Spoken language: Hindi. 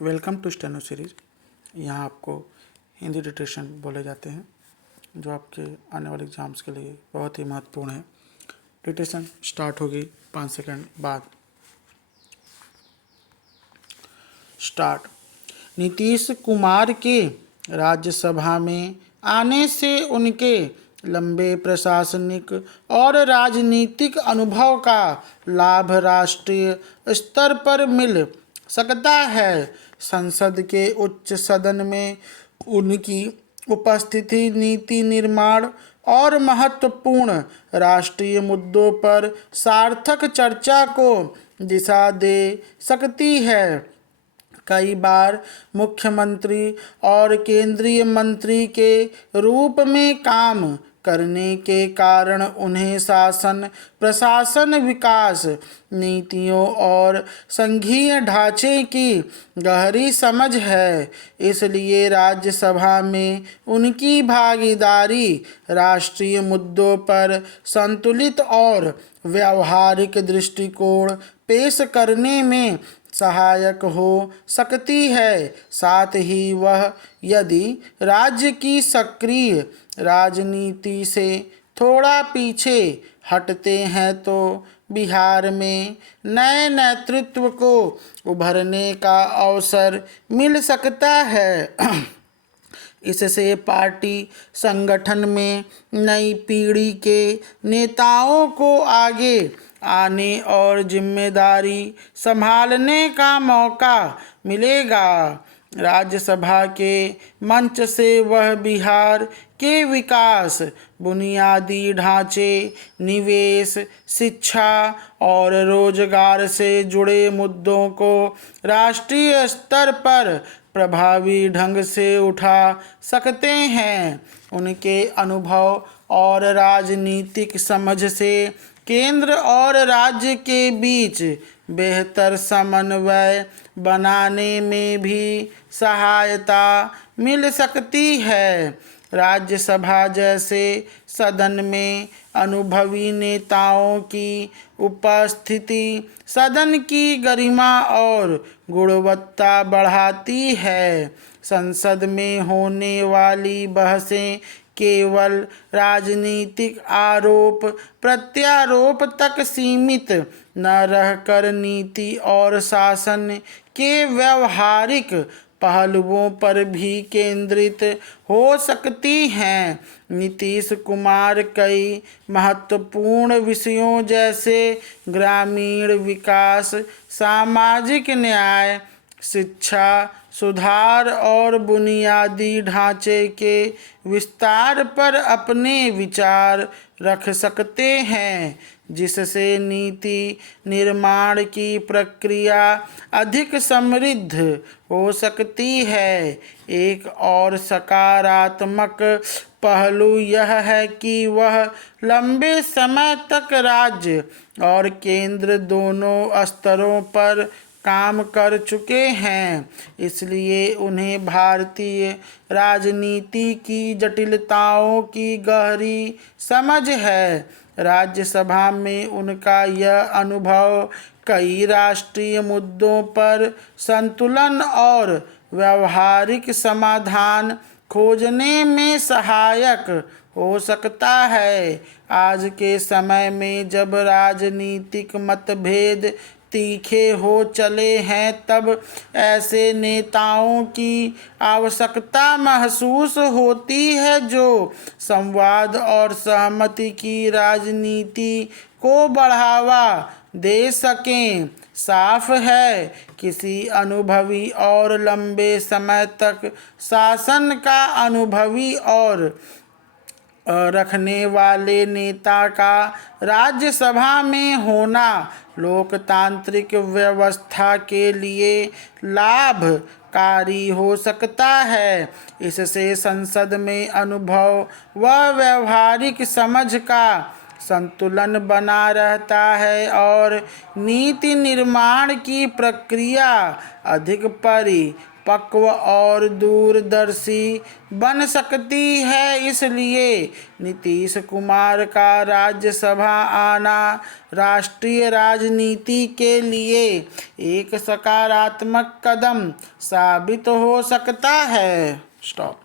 Welcome to steno series. यहाँ आपको हिंदी डिक्टेशन बोले जाते हैं जो आपके आने वाले एग्जाम्स के लिए बहुत ही महत्वपूर्ण है। डिक्टेशन स्टार्ट होगी 5 सेकंड बाद। स्टार्ट। नीतीश कुमार के राज्यसभा में आने से उनके लंबे प्रशासनिक और राजनीतिक अनुभव का लाभ राष्ट्रीय स्तर पर मिल सकता है। संसद के उच्च सदन में उनकी उपस्थिति नीति निर्माण और महत्वपूर्ण राष्ट्रीय मुद्दों पर सार्थक चर्चा को दिशा दे सकती है। कई बार मुख्यमंत्री और केंद्रीय मंत्री के रूप में काम करने के कारण उन्हें शासन प्रशासन विकास नीतियों और संघीय ढांचे की गहरी समझ है। इसलिए राज्यसभा में उनकी भागीदारी राष्ट्रीय मुद्दों पर संतुलित और व्यावहारिक दृष्टिकोण पेश करने में सहायक हो सकती है। साथ ही वह यदि राज्य की सक्रिय राजनीति से थोड़ा पीछे हटते हैं तो बिहार में नए नेतृत्व को उभरने का अवसर मिल सकता है। इससे पार्टी संगठन में नई पीढ़ी के नेताओं को आगे आने और जिम्मेदारी संभालने का मौका मिलेगा। राज्यसभा के मंच से वह बिहार के विकास, बुनियादी ढांचे, निवेश, शिक्षा और रोजगार से जुड़े मुद्दों को राष्ट्रीय स्तर पर प्रभावी ढंग से उठा सकते हैं। उनके अनुभव और राजनीतिक समझ से केंद्र और राज्य के बीच बेहतर समन्वय बनाने में भी सहायता मिल सकती है। राज्यसभा जैसे सदन में अनुभवी नेताओं की उपस्थिति सदन की गरिमा और गुणवत्ता बढ़ाती है। संसद में होने वाली बहसें केवल राजनीतिक आरोप प्रत्यारोप तक सीमित न रहकर नीति और शासन के व्यवहारिक पहलुओं पर भी केंद्रित हो सकती हैं। नीतीश कुमार कई महत्वपूर्ण विषयों जैसे ग्रामीण विकास, सामाजिक न्याय, शिक्षा सुधार और बुनियादी ढांचे के विस्तार पर अपने विचार रख सकते हैं, जिससे नीति निर्माण की प्रक्रिया अधिक समृद्ध हो सकती है। एक और सकारात्मक पहलू यह है कि वह लंबे समय तक राज्य और केंद्र दोनों स्तरों पर काम कर चुके हैं, इसलिए उन्हें भारतीय राजनीति की जटिलताओं की गहरी समझ है। राज्यसभा में उनका यह अनुभव कई राष्ट्रीय मुद्दों पर संतुलन और व्यावहारिक समाधान खोजने में सहायक हो सकता है। आज के समय में जब राजनीतिक मतभेद तीखे हो चले हैं, तब ऐसे नेताओं की आवश्यकता महसूस होती है जो संवाद और सहमति की राजनीति को बढ़ावा दे सकें। साफ है, किसी अनुभवी और लंबे समय तक शासन का अनुभवी और रखने वाले नेता का राज्यसभा में होना लोकतांत्रिक व्यवस्था के लिए लाभकारी हो सकता है। इससे संसद में अनुभव व व्यावहारिक समझ का संतुलन बना रहता है और नीति निर्माण की प्रक्रिया अधिक पक्व और दूरदर्शी बन सकती है। इसलिए नीतीश कुमार का राज्यसभा आना राष्ट्रीय राजनीति के लिए एक सकारात्मक कदम साबित हो सकता है। स्टॉप।